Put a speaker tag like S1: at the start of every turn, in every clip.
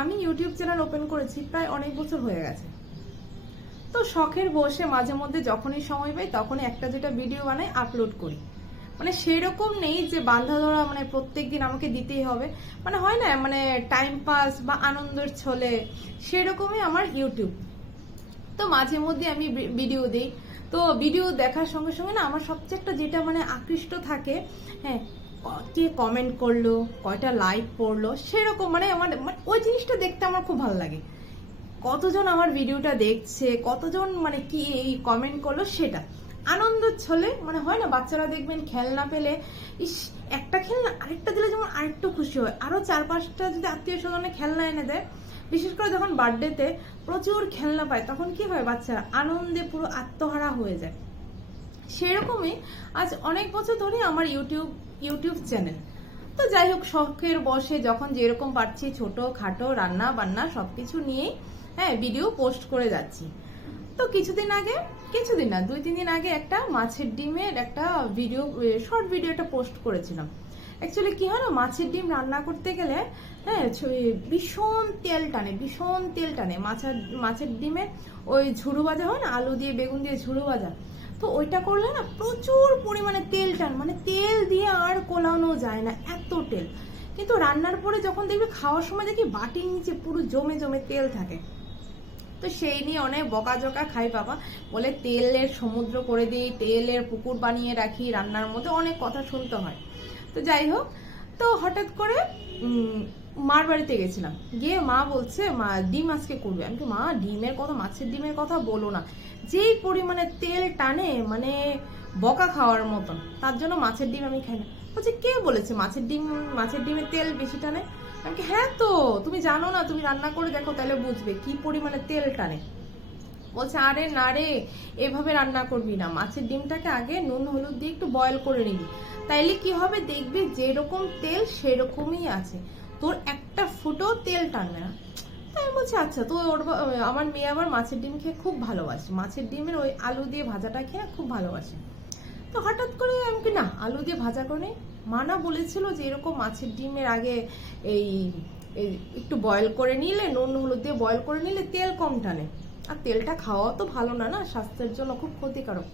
S1: আমি YouTube channel open করেছি প্রায় অনেক বছর হয়ে গেছে। তো শখের বসে মাঝে মধ্যে যখনই সময় পাই, তখনই একটা যেটা ভিডিও বানাই আপলোড করি। মানে সেরকম নেই যে বান্ধা ধরা মানে প্রত্যেক দিন আমাকে দিতেই হবে। মানে হয় না মানে টাইম পাস বা আনন্দের ছলে সেরকমই আমার ইউটিউব তো মাঝে মধ্যে আমি ভিডিও দিই। তো ভিডিও দেখার সঙ্গে সঙ্গে না আমার সবচেয়ে একটা যেটা মানে আকৃষ্ট থাকে হ্যাঁ ক- কমেন্ট করল, কয়টা লাইক পড়ল, সেরকম মানে আমার মানে ওই জিনিসটা দেখতে আমার খুব ভালো লাগে। কতজন আমার ভিডিওটা দেখছে, কতজন মানে কি এই কমেন্ট করল সেটা। আনন্দ ছলে মানে হয় না, বাচ্চারা দেখবেন খেলনা পেলে, ইস, একটা খেলনা আরেকটা দিলে যেমন আরেকটু খুশি হয়। আরও চার পাঁচটা যদি আত্মীয় স্বজনে খেলনা এনে দেয়, বিশেষ করে যখন বার্থডেতে প্রচুর খেলনা পায়, তখন কি হয় বাচ্চারা? আনন্দে পুরো আত্মহারা হয়ে যায়। সেরকমই আজ অনেক বছর ধরে আমার ইউটিউব ইউটিউব চ্যানেল। তো যাই হোক, শখের বসে যখন যেরকম পারছি ছোট, খাটো, রান্না বান্না সবকিছু নিয়েই হ্যাঁ ভিডিও পোস্ট করে যাচ্ছি। তো কিছুদিন আগে, কিছুদিন না, দুই, তিন দিন আগে একটা মাছের ডিমের একটা ভিডিও শর্ট ভিডিও একটা পোস্ট করেছিলাম। অ্যাকচুয়ালি কি হয় না মাছের ডিম রান্না করতে গেলে হ্যাঁ ভীষণ তেল টানে, ভীষণ তেল টানে। মাছের মাছের ডিমে ওই ঝুড়ু ভাজা হয় না, আলু দিয়ে, বেগুন দিয়ে ঝুড়ু ভাজা তো ওইটা করলে না প্রচুর পরিমাণে তেল টান মানে তেল দিয়ে আর কোলানো যায় না, এত তেল। কিন্তু রান্নার পরে যখন দেখবে খাওয়ার সময় দেখি বাটির নিচে পুরো জমে জমে তেল থাকে। তো সেই নিয়ে অনেক বকাঝকা খাই বাবা। বলে তেলের সমুদ্র করে দিই, তেলের পুকুর বানিয়ে রাখি, রান্নার মধ্যে অনেক কথা শুনতে হয়। তো যাই হোক, তো হঠাৎ করে মার বাড়িতে গেছিলাম। গিয়ে মা বলছে, মা, ডিম আজকে করবে। আমি মা, ডিমের কথা, মাছের ডিমের কথা বলো না। যেই পরিমাণে তেল টানে মানে বকা খাওয়ার মতন, তার জন্য মাছের ডিম আমি খাই না। বলছে, কে বলেছে মাছের ডিম, মাছের ডিমে তেল বেশি টানে? আমি হ্যাঁ তো, তুমি জানো না, তুমি রান্না করে দেখো, তাহলে বুঝবে কি পরিমাণে তেল টানে। বলছে, আরে না রে, এভাবে রান্না করবি না। মাছের ডিমটাকে আগে নুন, হলুদ দিয়ে একটু বয়ল করে নিবি। তাইলে কি হবে, দেখবি যেরকম তেল সেরকমই আছে। তোর একটা ফুটো তেল টানবে না, তাই বলছি আচ্ছা তো ওর আমার মেয়ে আবার মাছের ডিম খেয়ে খুব ভালোবাসে। মাছের ডিমের ওই আলু দিয়ে ভাজাটা খেয়ে খুব ভালোবাসে। তো হঠাৎ করে আমি কি না, আলু দিয়ে ভাজা করে নিই। মা না বলেছিল যে এরকম মাছের ডিমের আগে এই এই একটু বয়েল করে নিলে, নুন হলুদ দিয়ে বয়েল করে নিলে তেল কম টানে। আর তেলটা খাওয়া তো ভালো না না? স্বাস্থ্যের জন্য খুব ক্ষতিকারক।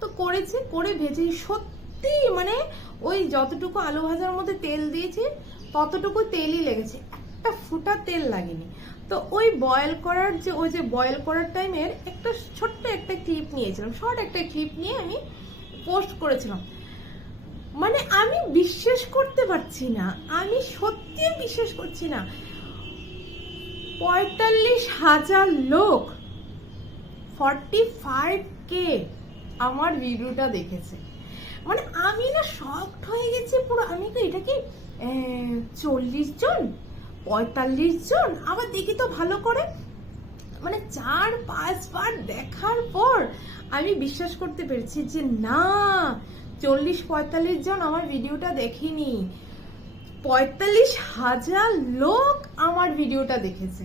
S1: তো করেছি, করে ভেজে সত্যি মানে ওই যতটুকু আলু ভাজার মধ্যে তেল দিয়েছি, ততটুকু তেলই লেগেছে। একটা ফুটা তেল লাগেনি। তো ওই বয়েল করার যে, ওই যে বয়েল করার টাইমের একটা ছোট্ট একটা ক্লিপ নিয়েছিলাম। শর্ট একটা ক্লিপ নিয়ে আমি পোস্ট করেছিলাম। মানে আমি বিশ্বাস করতে পারছি না, আমি সত্যি বিশ্বাস করছি না। পঁয়তাল্লিশ হাজার লোক ফর্টি ফাইভ কে আমার ভিডিওটা দেখেছে। মানে আমি না শকড হয়ে গেছি পুরো। আমি তো এটা কি চল্লিশ জন? পঁয়তাল্লিশ জন? আবার দেখি তো ভালো করে। মানে চার পাঁচবার দেখার পর আমি বিশ্বাস করতে পেরেছি যে না, চল্লিশ, পঁয়তাল্লিশ জন আমার ভিডিওটা দেখেনি। পঁয়তাল্লিশ হাজার লোক আমার ভিডিওটা দেখেছে।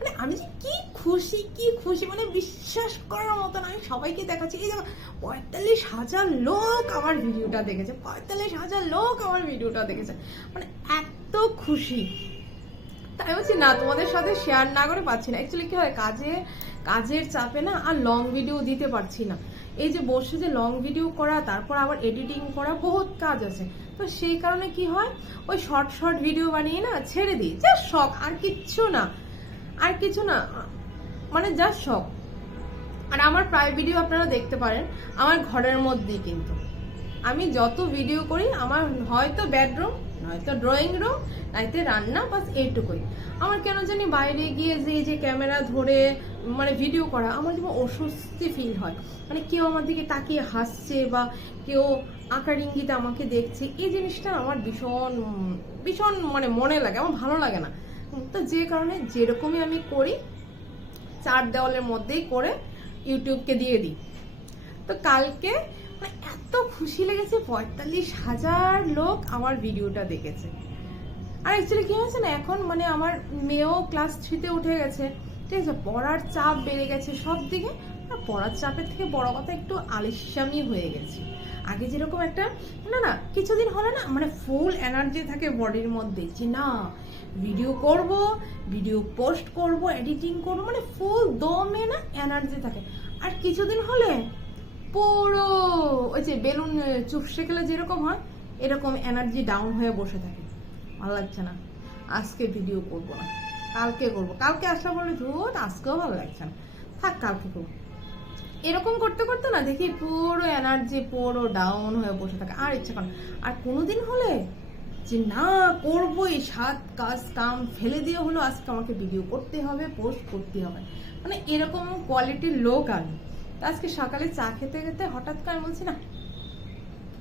S1: মানে আমি কি খুশি কি খুশি মানে বিশ্বাস করার মতন আমি সবাইকে দেখাচ্ছি। এই দেখো পঁয়তাল্লিশ হাজার লোক আমার ভিডিওটা দেখেছে, পঁয়তাল্লিশ হাজার লোক আমার ভিডিওটা দেখেছে। মানে এত খুশি। তাই বলছি না, তোমাদের সাথে শেয়ার না করে পাচ্ছি না। অ্যাকচুয়ালি কি হয়, কাজে, কাজের চাপে না আর লং ভিডিও দিতে পারছি না। এই যে বসে যে লং ভিডিও করা, তারপর আবার এডিটিং করা, বহুত কাজ আছে। তো সেই কারণে কি হয়, ওই শর্ট শর্ট ভিডিও বানিয়ে না ছেড়ে দিই। যা শখ, আর কিচ্ছু না। আর কিছু না মানে যা শখ আর আমার প্রায় ভিডিও আপনারা দেখতে পারেন, আমার ঘরের মধ্যেই কিন্তু। আমি যত ভিডিও করি, আমার হয়তো বেডরুম নয়তো ড্রয়িং রুম নাইতে রান্না, বাস এইটুকুই। আমার কেন জানি বাইরে গিয়ে যে যে ক্যামেরা ধরে মানে ভিডিও করা, আমার যেমন অস্বস্তি ফিল হয়। মানে কেউ আমার দিকে তাকিয়ে হাসছে বা কেউ আঁকার ইঙ্গিতে আমাকে দেখছে, এই জিনিসটা আমার ভীষণ ভীষণ মানে মনে লাগে, আমার ভালো লাগে না। তো যে কারণে যেরকমই আমি করি, চার দেওয়ালের মধ্যেই করে ইউটিউবকে দিয়ে দিই। তো কালকে মানে এত খুশি লেগেছে, পঁয়তাল্লিশ হাজার লোক আমার ভিডিওটা দেখেছে। আর অ্যাকচুয়ালি কি হয়েছে না, এখন মানে আমার মেয়েও ক্লাস থ্রিতে উঠে গেছে, ঠিক আছে? পড়ার চাপ বেড়ে গেছে সব দিকে পড়ার চাপের থেকে বড় কথা একটু আলিস্যামি হয়ে গেছে। আগে যেরকম একটা, না না, কিছুদিন হলে না মানে ফুল এনার্জি থাকে বডির মধ্যে যে না ভিডিও করব ভিডিও পোস্ট করব এডিটিং করব মানে ফুল দমে না এনার্জি থাকে। আর কিছুদিন হলে পুরো ওই যে বেলুন চুপসে গেলে যেরকম হয়, এরকম এনার্জি ডাউন হয়ে বসে থাকে। ভালো লাগছে না। আজকে ভিডিও করব না। কালকে করব। কালকে আসা বলে ধুর, আজকেও ভালো লাগছে না। থাক, কালকে করব। এরকম করতে করতে না দেখি পুরো এনার্জি পুরো ডাউন হয়ে বসে থাকে। আর ইচ্ছা করে। আর কোনোদিন হলে যে না করবোই সাত কাজ কাম ফেলে দিয়ে হলো আজকে আমাকে ভিডিও করতে হবে পোস্ট করতে হবে। মানে এরকম কোয়ালিটির লোক আমি। আজকে সকালে চা খেতে খেতে হঠাৎ করে বলছি, না,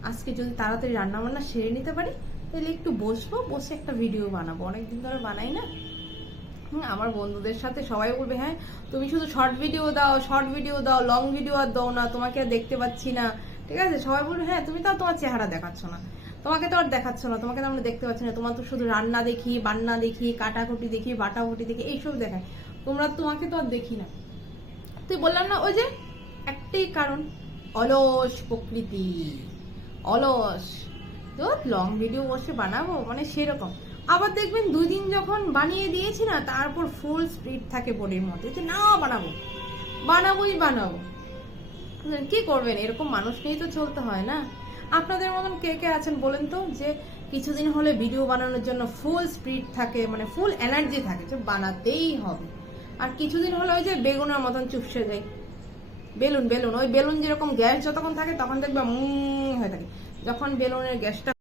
S1: আজকে যদি তাড়াতাড়ি রান্না বান্না সেরে নিতে পারি, তাহলে একটু বসবো, বসে একটা ভিডিও বানাবো। অনেকদিন ধরে বানাই না। আমার বন্ধুদের সাথে সবাই বলবে হ্যাঁ তুমি শুধু শর্ট ভিডিও দাও শর্ট ভিডিও দাও লং ভিডিও আর দাও না, তোমাকে আর দেখতে পাচ্ছি না। ঠিক আছে? সবাই বলবে হ্যাঁ তুমি তাও তোমার চেহারা দেখাচ্ছ না। তোমাকে তো আর দেখাচ্ছ না, তোমাকে তো আমরা দেখতে পাচ্ছি না। তোমার তো শুধু রান্না দেখি, বান্না দেখি, কাটাকুটি দেখি, বাটাকুটি দেখি, এইসব দেখায়। তোমরা তোমাকে তো আর দেখি না। তুই বললাম না ওই যে একটাই কারণ, অলস প্রকৃতি। অলস। তো লং ভিডিও বসে বানাবো মানে সেরকম। আবার দেখবেন দুই দিন যখন বানিয়ে দিয়েছি না, তারপর ফুল স্পিড থাকে বোর্ডের মধ্যে। যে না, বানাবো। বানাবোই বানাবো। কি করবেন? এরকম মানুষ নিয়েই তো চলতে হয় না। আপনাদের মতন কে কে আছেন বলেন তো? যে কিছুদিন হলে ভিডিও বানানোর জন্য ফুল স্পিড থাকে মানে ফুল এনার্জি থাকে, যে বানাতেই হবে। আর কিছুদিন হলে ওই যে বেগুনের মতন চুপসে যায়। বেলুন বেলুন, ওই বেলুন যেরকম গ্যাস যতক্ষণ থাকে তখন দেখবে মুম হয়ে থাকে। যখন বেলুনের গ্যাসটা